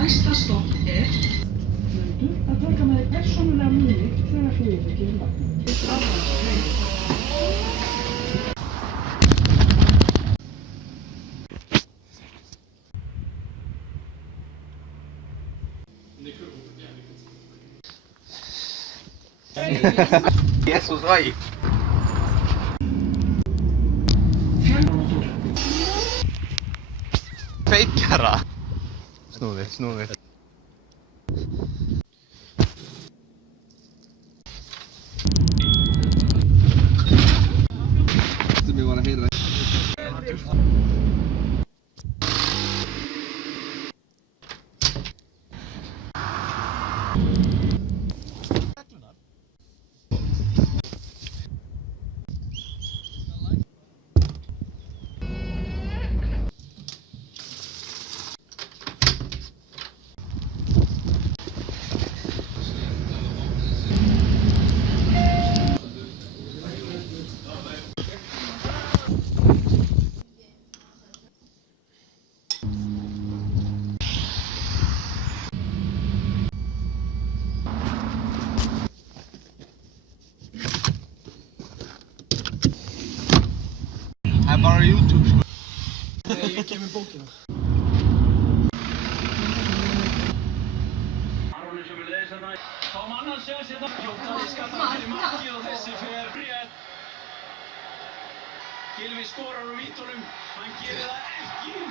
Næsta stopp Mundu að taka með þér persónulega muni þegar þú yfirgefur vagninn. Jesus, oj! Fejkara! Snúið. Við varum að heyra það er bara YouTube sko. Nei, ég gef mér bókina. Aron sem við leiðis hérna. Fáum annan séns hérna. Jótaði skattar fyrir markið og þessi fer brétt. Gylfi skorar úr vítunum. Hann gerir það ekki.